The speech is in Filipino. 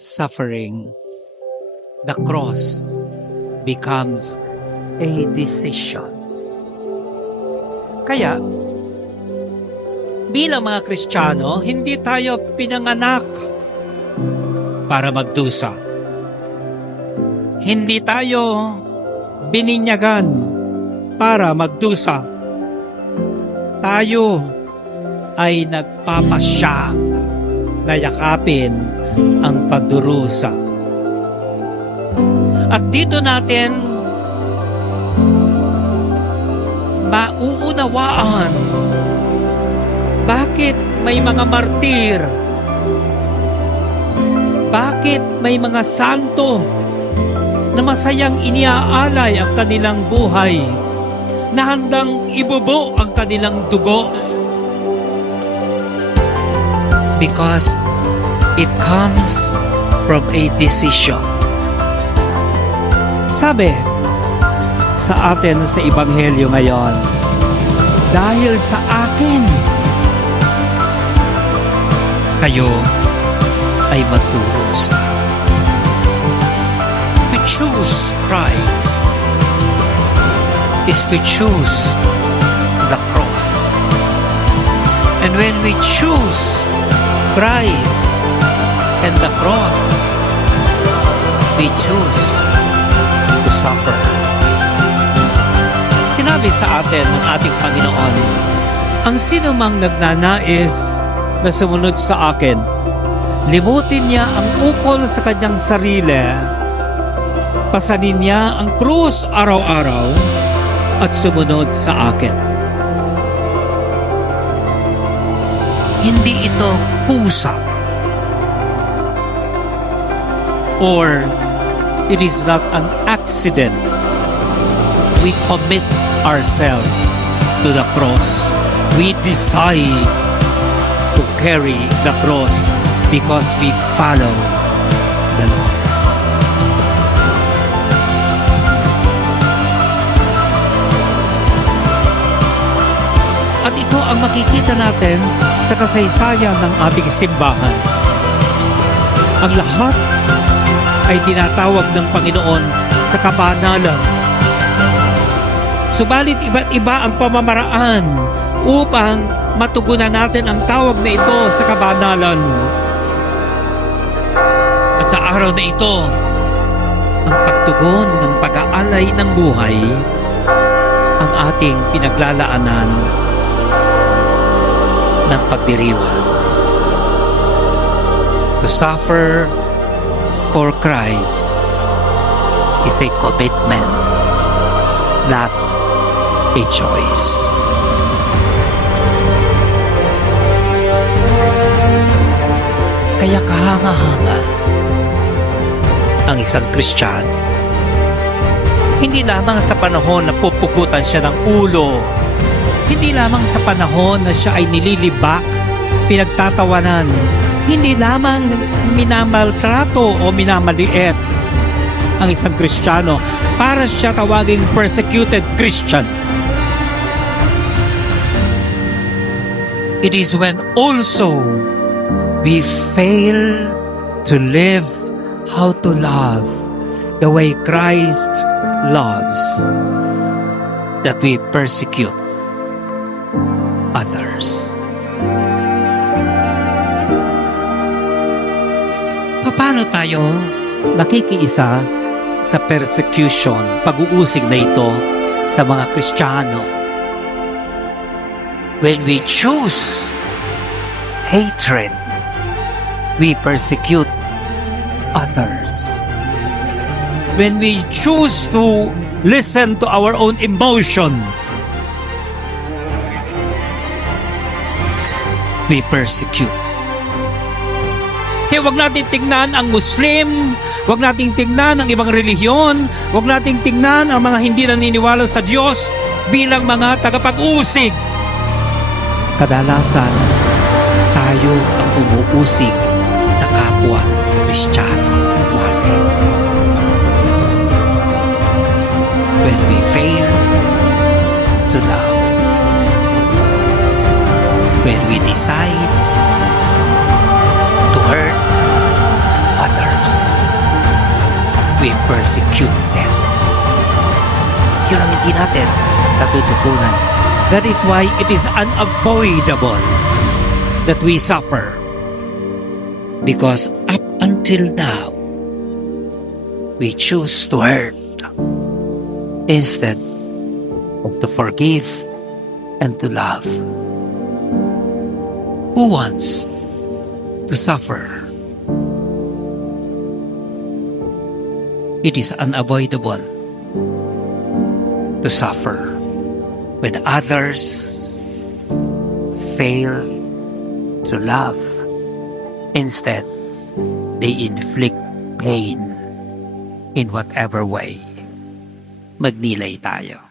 suffering, the cross becomes a decision. Kaya, bilang mga Kristiyano, hindi tayo pinanganak para magdusa. Hindi tayo bininyagan para magdusa. Tayo ay nagpapasya na yakapin ang pagdurusa. At dito natin mauunawaan bakit may mga martir, bakit may mga santo na masayang iniaalay ang kanilang buhay, na handang ibubo ang kanilang dugo. Because it comes from a decision. Sabi sa atin sa Ebanghelyo ngayon, dahil sa akin, kayo ay magdurusa. To choose Christ is to choose the cross. And when we choose Christ and the cross, we choose to suffer. Sinabi sa atin ng ating Panginoon, ang sino mang nagnanais na sumunod sa akin, limutin niya ang ukol sa kanyang sarili, pasanin niya ang krus araw-araw, at sumunod sa akin. Hindi ito kusa, or it is not an accident. We commit ourselves to the cross. We decide to carry the cross because we follow the Lord. At ito ang makikita natin sa kasaysayan ng ating simbahan. Ang lahat ay tinatawag ng Panginoon sa kabanalan. Subalit iba't iba ang pamamaraan upang matugunan natin ang tawag na ito sa kabanalan. At sa araw na ito, ang pagtugon ng pag-aalay ng buhay ang ating pinaglalaanan ng pagdiriwang. To suffer for Christ is a commitment, not a choice. Kaya kahanga-hanga ang isang Kristiyano. Hindi lamang sa panahon na pupugutan siya ng ulo, hindi lamang sa panahon na siya ay nililibak, pinagtatawanan, hindi lamang minamaltrato o minamaliit ang isang Kristiyano para siya tawaging persecuted Christian. It is when also we fail to live how to love the way Christ loves that we persecute others. Paano tayo nakikiisa sa persecution, pag-uusig na ito sa mga Kristiyano? When we choose hatred, we persecute others. When we choose to listen to our own emotion, we persecute. Kaya wag natin tingnan ang Muslim, wag natin tingnan ang ibang relihiyon, wag natin tingnan ang mga hindi naniniwala sa Diyos bilang mga tagapag-usig. Kadalasan, tayo ang umuusig sa kapwa Kristiyano natin. When we fail to love, when we decide to hurt others. we persecute them. Yun ang hindi natin natututunan. That is why it is unavoidable that we suffer. Because up until now, we choose to hurt instead of to forgive and to love. Who wants to suffer? It is unavoidable to suffer when others fail to love. Instead, they inflict pain in whatever way. Magnilay tayo.